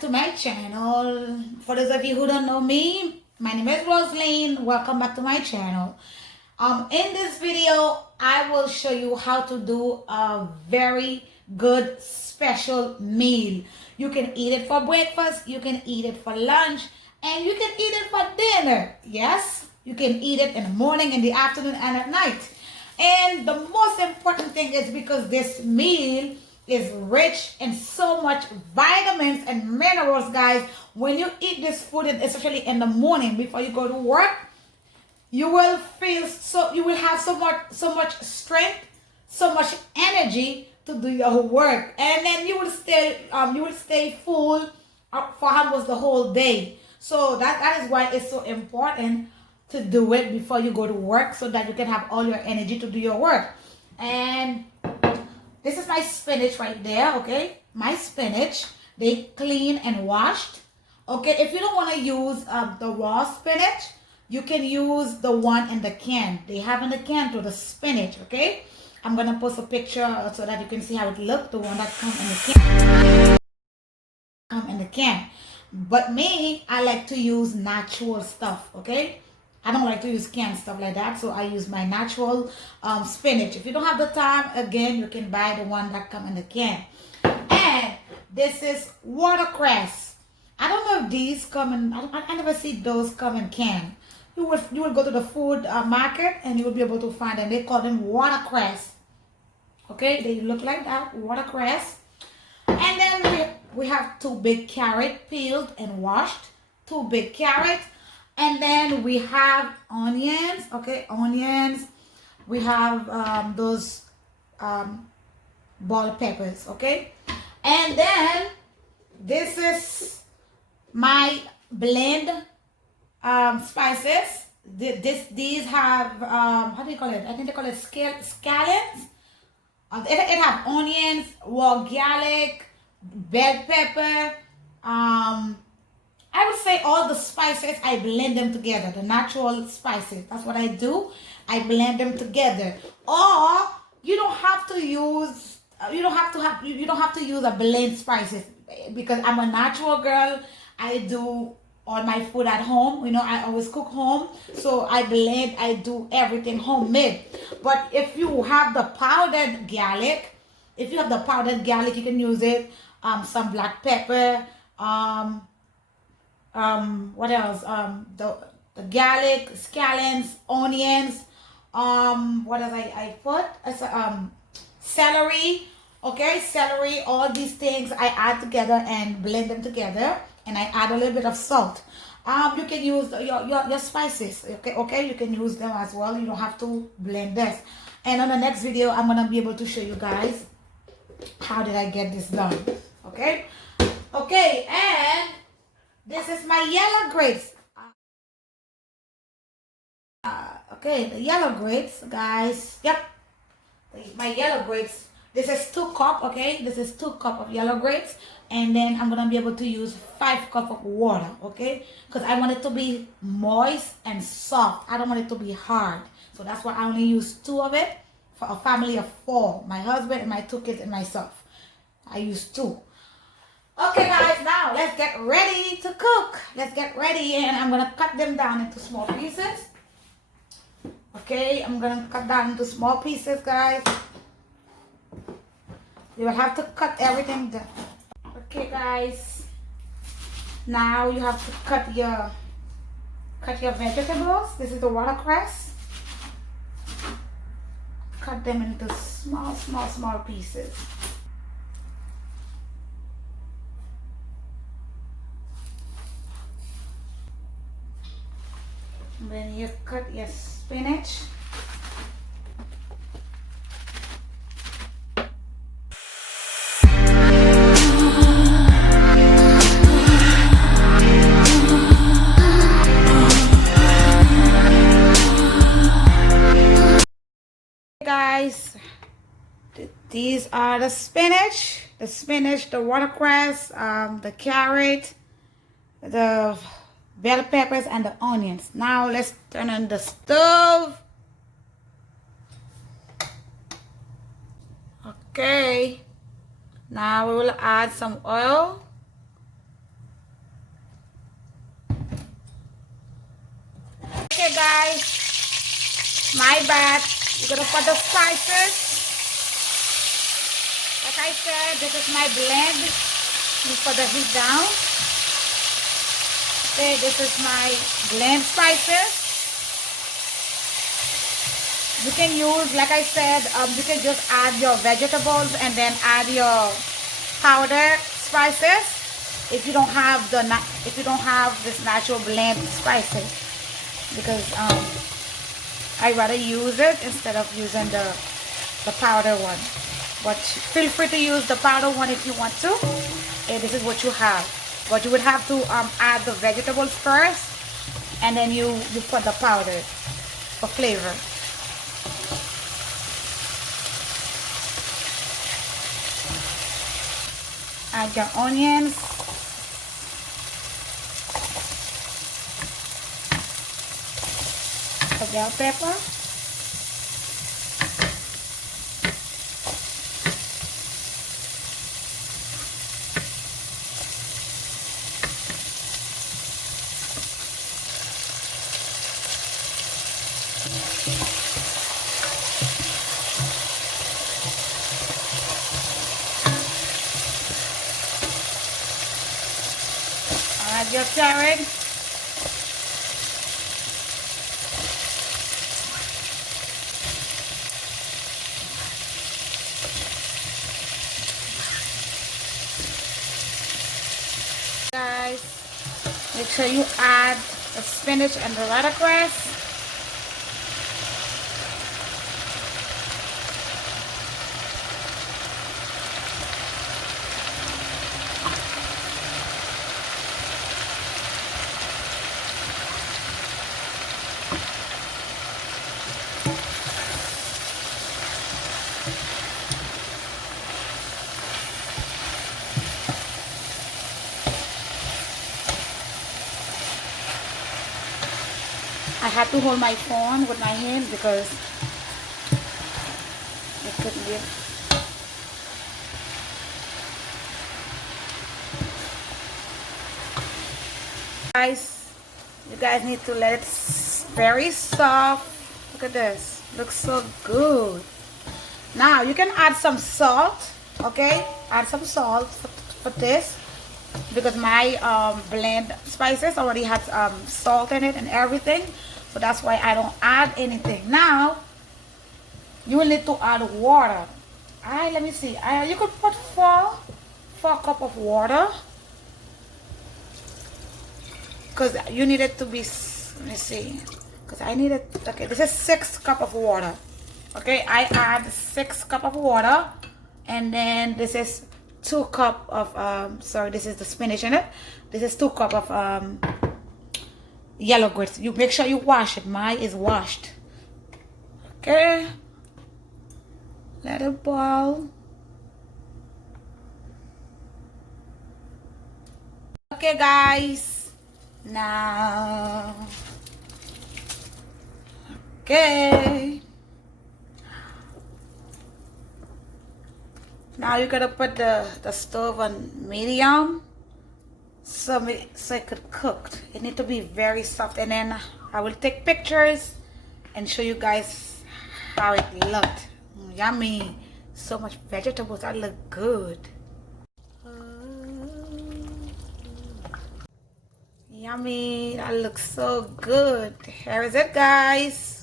back to my channel. For those of you who don't know me, my name is Rosaline. Welcome back to my channel. In this video, I will show you how to do a very good special meal. You can eat it for breakfast, you can eat it for lunch, and you can eat it for dinner. Yes, you can eat it in the morning, in the afternoon, and at night. And the most important thing is because this meal is rich in so much vitamins and minerals, guys. When you eat this food, and especially in the morning before you go to work, you will have so much strength, so much energy to do your work, and then you will stay full for almost the whole day. So that is why it's so important to do it before you go to work, so that you can have all your energy to do your work. And this is my spinach right there, okay? My spinach, they clean and washed. Okay, if you don't want to use the raw spinach, you can use the one in the can. They have in the can to the spinach, okay? I'm going to post a picture so that you can see how it looks, the one that comes in the can. But me, I like to use natural stuff, okay? I don't like to use canned stuff like that, so I use my natural spinach. If you don't have the time, again, you can buy the one that comes in the can. And this is watercress. I don't know if these come in, I never see those come in can. You will go to the food market and you will be able to find them. They call them watercress. Okay, they look like that, watercress. And then we have 2 big carrots peeled and washed. 2 big carrots. And then we have onions, okay, onions. We have those bell peppers, okay. And then this is my blend spices. These have, how do you call it? I think they call it scallions. It have onions, raw garlic, bell pepper, I would say all the spices, I blend them together, the natural spices. That's what I do. I blend them together. Or you don't have to use a blend spices, because I'm a natural girl. I do all my food at home. You know, I always cook home. So I do everything homemade. But if you have the powdered garlic, you can use it. Some black pepper, what else? The garlic, scallions, onions, what else I put? Celery, okay, celery, all these things I add together and blend them together, and I add a little bit of salt. You can use your spices, okay, you can use them as well. You don't have to blend this. And on the next video, I'm gonna be able to show you guys how did I get this done, okay. And this is my yellow grapes. Okay, the yellow grapes, guys. Yep, my yellow grapes. This is 2 cups, okay? This is 2 cups of yellow grapes. And then I'm going to be able to use 5 cups of water, okay? Because I want it to be moist and soft. I don't want it to be hard. So that's why I only use 2 of it for a family of 4. My husband and my 2 kids and myself. I use 2. Okay, guys, now let's get ready to cook. Let's get ready, and I'm going to cut them down into small pieces. Okay, I'm going to cut down into small pieces, guys. You will have to cut everything down. Okay, guys. Now you have to cut your vegetables. This is the watercress. Cut them into small pieces. And then you cut your spinach. Guys, these are the spinach, the watercress, the carrot, the bell peppers, and the onions. Now let's turn on the stove. Okay, now we will add some oil. Okay, guys, my bad. You're gonna put the spices. Like I said, this is my blend. You put the heat down. Okay, this is my blend spices. You can use, like I said, you can just add your vegetables and then add your powder spices if you don't have this natural blend spices, because I rather use it instead of using the powder one. But feel free to use the powder one if you want to. And this is what you have. But you would have to add the vegetables first, and then you put the powder for flavor. Add your onions. A bell pepper. Add your carrot. Guys, make sure you add the spinach and the lettuce. I had to hold my phone with my hand because I couldn't get. Guys, you guys need to let it very soft. Look at this. Looks so good. Now you can add some salt. Okay, add some salt for this, because my blend spices already has salt in it and everything, so that's why I don't add anything. Now you will need to add water. Alright, let me see. You could put four cup of water, because you need it to be, let me see, because I need it. Okay, this is 6 cup of water. Okay, I add 6 cup of water, and then this is 2 cup of sorry, this is the spinach in it. This is 2 cup of yellow grits. You make sure you wash it. Mine is washed. Okay, let it boil. Okay, guys, now, okay, now you're gonna put the stove on medium, so it could cook. It need to be very soft, and then I will take pictures and show you guys how it looked. Yummy. So much vegetables. That look good. Yummy. That looks so good. Here is it, guys.